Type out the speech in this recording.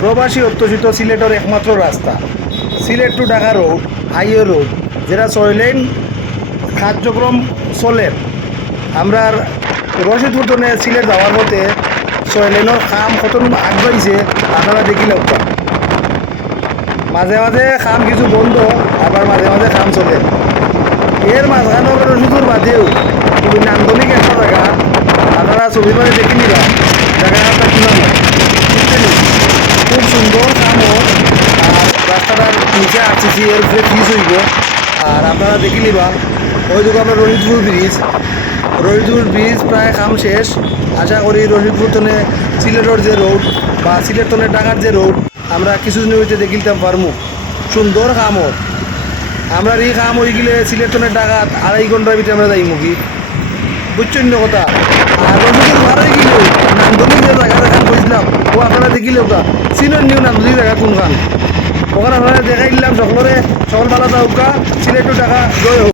প্রবাসী অধ্যুষিত সিলেটের একমাত্র রাস্তা Sylhet to Dhaka road highway road যেটা 6 লেন কার্যক্রম চলে। আমরা রশিদপুর থেকে সিলেট যাওয়ার পথে 6 লেনের কাম কত আগবাইছে আপনারা দেখিলে উত্তম। মাঝে মাঝে কাম কিছু বন্ধ, আবার মাঝে মাঝে কাম চলে। এর মাঝখানে রশিদপুর বাদেও খুবই নান্দনিক একটা জায়গা আপনারা ছবি করে দেখে নিলাম। জায়গাটা কিনা খুব সুন্দর কামও, আর রাস্তাটার নিচে আসছি এর উপরে ফিস হইব। আর আপনারা দেখি নিবা ওই দিকে আমরা রশিদপুর ব্রিজ প্রায় কাম শেষ। আশা করি রশিদপুর তনে সিলেটের যে রোড বা সিলেট তনে ঢাকার যে রোড আমরা কিছুদিনের হইতে দেখিতাম পারমু। সুন্দর কামও আমরা এই কাম হয়ে গেলে সিলেট তনে ঢাকা 2.5 ঘন্টার ভিতরে আমরা যাই মুখি, বুঝছেন না কথা। আর রশিদপুর বার হয়ে গেলে নান্দনিক যে জায়গা দেখান কইছিলাম ও আপনারা দেখিলে ওটা চিনেন নিউ নান্দনিক জায়গা কোনখান, ওখানে আপনারা দেখাই দিলাম। সকলরে সকল ভালো থাকুক, সিলেট টু ঢাকা জয় হোক।